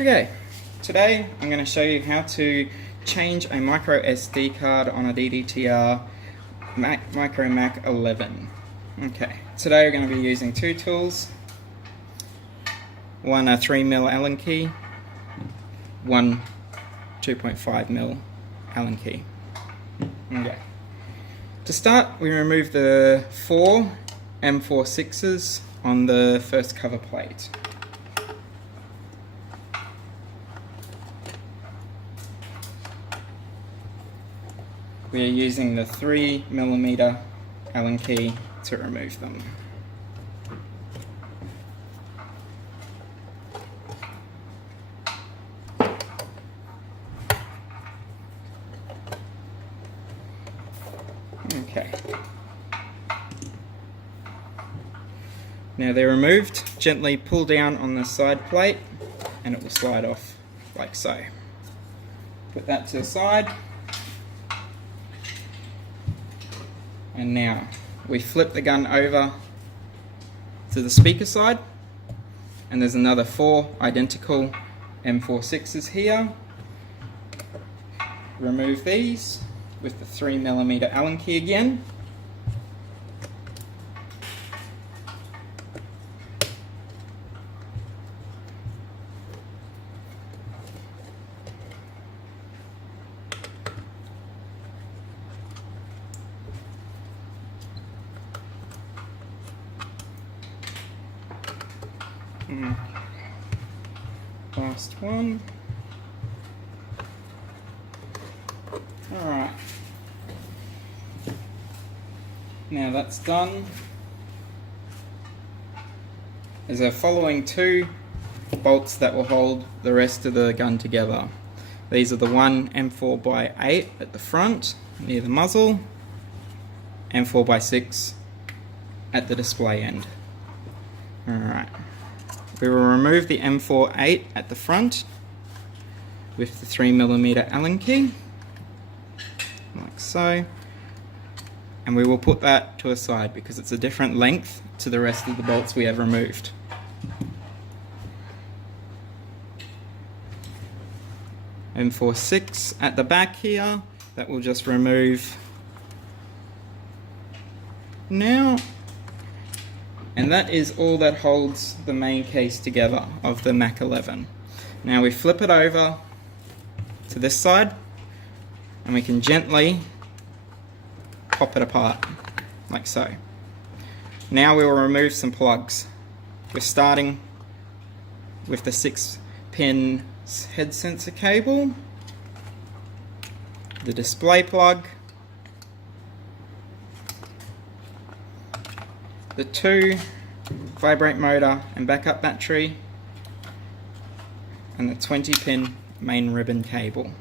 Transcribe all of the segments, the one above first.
Okay, today I'm going to show you how to change a micro SD card on a DDTR Micro Mac 11. Okay, today we're going to be using two tools. One a 3mm Allen key, one 2.5mm Allen key. Okay. To start, we remove the four M46s on the first cover plate. We are using the 3mm Allen key to remove them. Okay. Now they're removed, gently pull down on the side plate and it will slide off like so. Put that to the side. And now we flip the gun over to the speaker side, and there's another four identical M46s here. Remove these with the 3mm Allen key again. Last one. Alright. Now that's done. There's the following two bolts that will hold the rest of the gun together. These are the one M4x8 at the front near the muzzle, and 4x6 at the display end. Alright. We will remove the M4x8 at the front with the 3mm Allen key, like so, and we will put that to a side because it's a different length to the rest of the bolts we have removed. M46 at the back here, that will just remove now. And that is all that holds the main case together of the Mac 11. Now we flip it over to this side and we can gently pop it apart, like so. Now we will remove some plugs. We're starting with the 6-pin head sensor cable, the display plug, the 2 vibrate motor and backup battery, and the 20-pin main ribbon cable.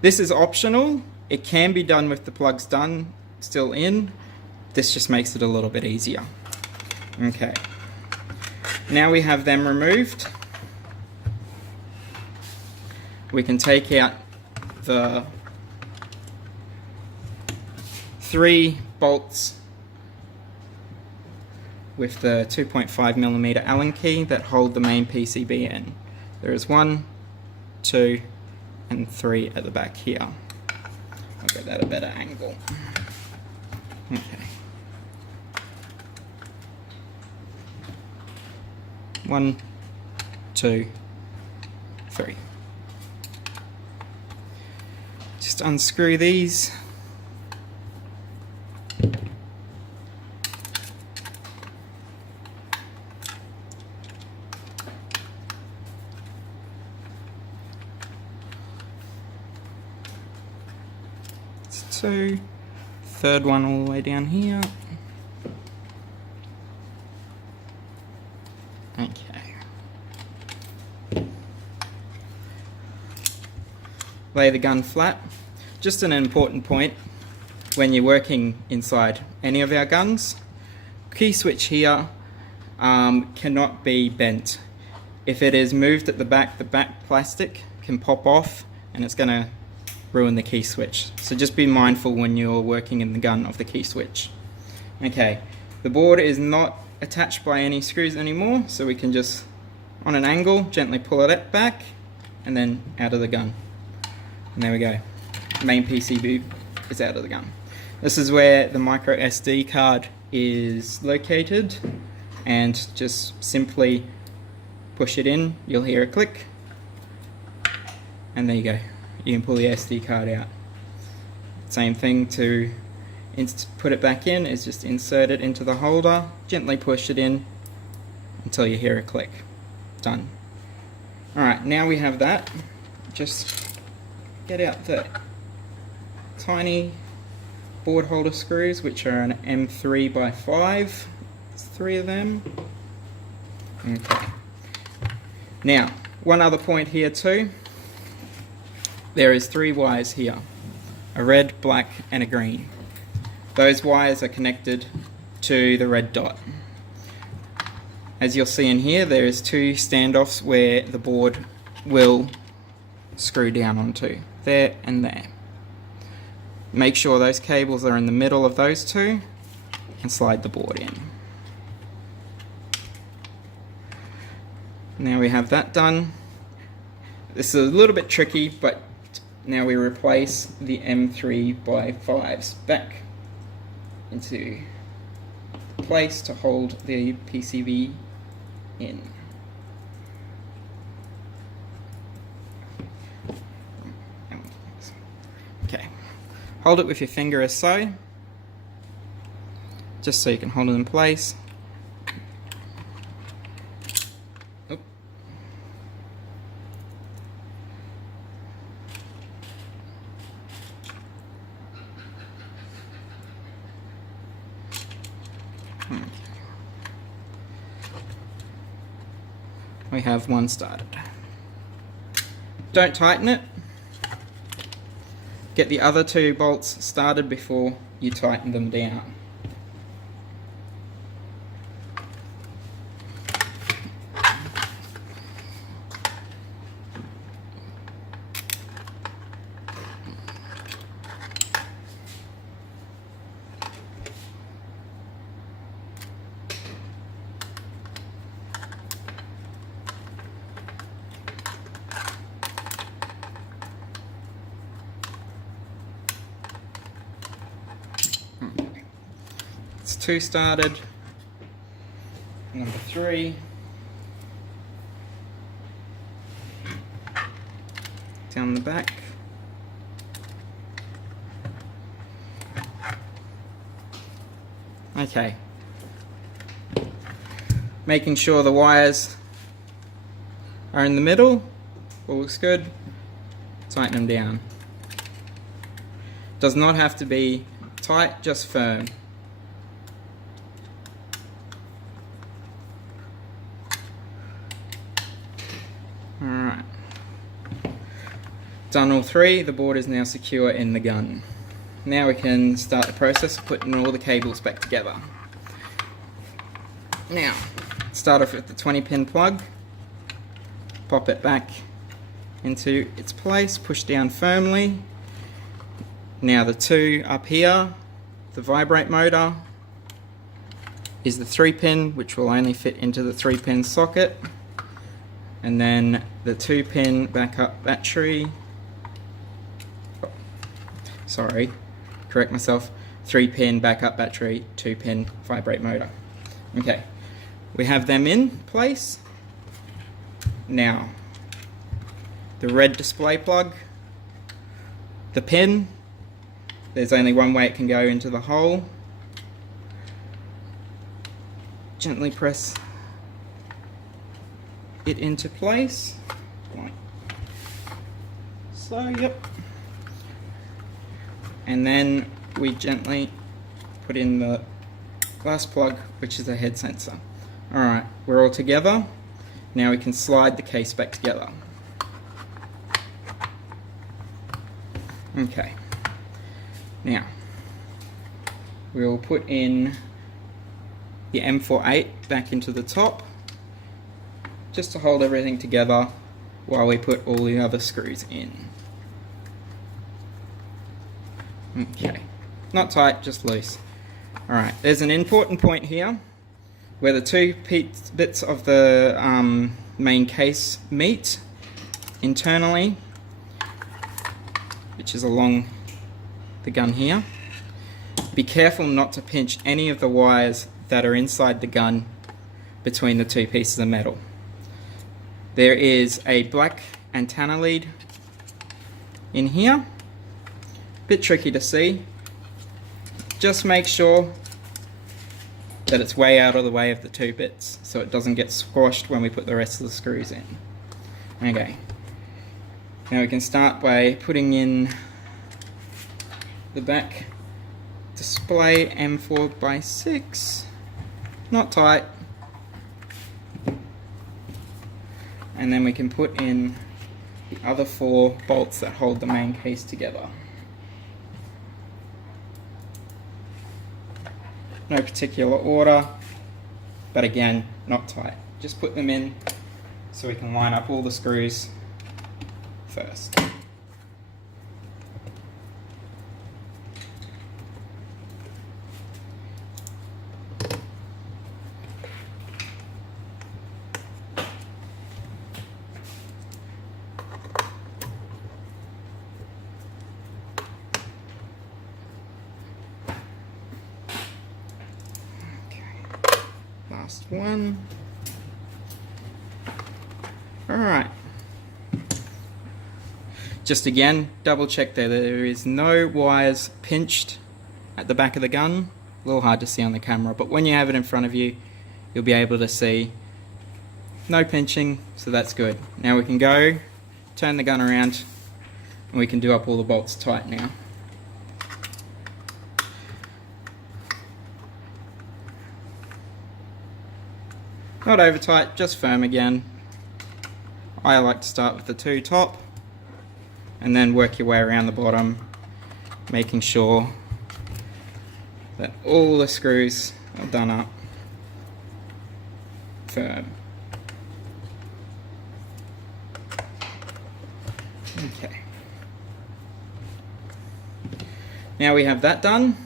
This is optional. It can be done with the plugs still in. This just makes it a little bit easier. Okay. Now we have them removed. We can take out the 3 bolts with the 2.5mm Allen key that hold the main PCB in. There is 1, 2, and 3 at the back here. I'll get that a better angle. Okay. 1, 2, 3. Just unscrew these. Two, third one all the way down here. Okay. Lay the gun flat. Just an important point when you're working inside any of our guns, key switch here cannot be bent. If it is moved at the back plastic can pop off and it's going to ruin the key switch. So just be mindful when you're working in the gun of the key switch. Okay, the board is not attached by any screws anymore, so we can just on an angle, gently pull it back, and then out of the gun. And there we go. Main PCB is out of the gun. This is where the micro SD card is located, and just simply push it in, you'll hear a click, and there you go. You can pull the SD card out. Same thing to put it back in, is just insert it into the holder, gently push it in until you hear a click. Done. Alright, now we have that. Just get out the tiny board holder screws, which are an M3 by 5. There's 3 of them. Okay. Now, one other point here too. There is 3 wires here. A red, black, and a green. Those wires are connected to the red dot. As you'll see in here, there is 2 standoffs where the board will screw down onto. There and there. Make sure those cables are in the middle of those 2 and slide the board in. Now we have that done. This is a little bit tricky, but now we replace the M3 by 5s back into place to hold the PCB in. Okay, hold it with your finger as so, just so you can hold it in place. Oop. We have one started. Don't tighten it. Get the other 2 bolts started before you tighten them down. It's 2 started. Number 3. Down the back. Okay. Making sure the wires are in the middle. All looks good. Tighten them down. Does not have to be tight, just firm. Alright. Done all 3, the board is now secure in the gun. Now we can start the process of putting all the cables back together. Now, start off with the 20-pin plug. Pop it back into its place, push down firmly. Now the 2 up here, the vibrate motor, is the 3-pin, which will only fit into the 3-pin socket. And then the 2-pin backup battery, sorry, correct myself, 3-pin backup battery, 2-pin vibrate motor. Okay, we have them in place. Now, the red display plug, the pin, there's only one way it can go into the hole. Gently press it into place, like so, yep. And then we gently put in the last plug, which is a head sensor. Alright, we're all together. Now we can slide the case back together. Okay. Now, we'll put in the M48 back into the top, just to hold everything together while we put all the other screws in. Okay, not tight, just loose. Alright, there's an important point here where the 2 bits of the main case meet internally, which is along the gun here. Be careful not to pinch any of the wires that are inside the gun between the two pieces of metal. There is a black antenna lead in here, bit tricky to see. Just make sure that it's way out of the way of the two bits so it doesn't get squashed when we put the rest of the screws in. Okay, now we can start by putting in the back display M4x6, not tight, and then we can put in the other 4 bolts that hold the main case together. No particular order, but again, not tight. Just put them in so we can line up all the screws first. Last one. Alright. Just again, double check that there is no wires pinched at the back of the gun. A little hard to see on the camera, but when you have it in front of you, you'll be able to see no pinching, so that's good. Now we can go, turn the gun around, and we can do up all the bolts tight now. Not over tight, just firm again. I like to start with the 2 top and then work your way around the bottom, making sure that all the screws are done up firm. Okay. Now we have that done.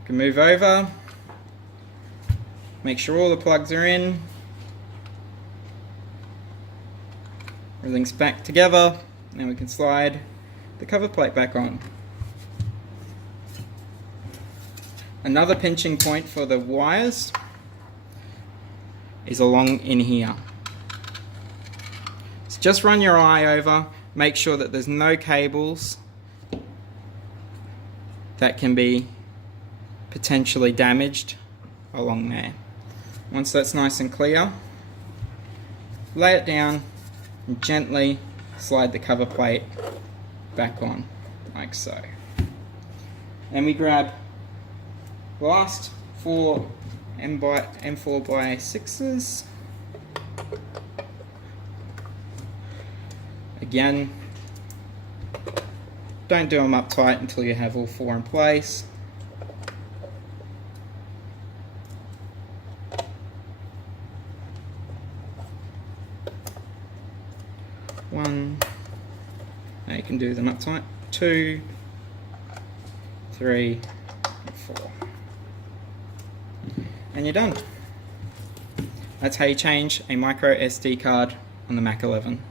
We can move over. Make sure all the plugs are in. Everything's back together. Then we can slide the cover plate back on. Another pinching point for the wires is along in here. So just run your eye over, make sure that there's no cables that can be potentially damaged along there. Once that's nice and clear, lay it down and gently slide the cover plate back on, like so. And we grab the last 4 M4x6s. Again, don't do them up tight until you have all 4 in place. One, now you can do them up tight. 2, 3, 4. And you're done. That's how you change a micro SD card on the Mac 11.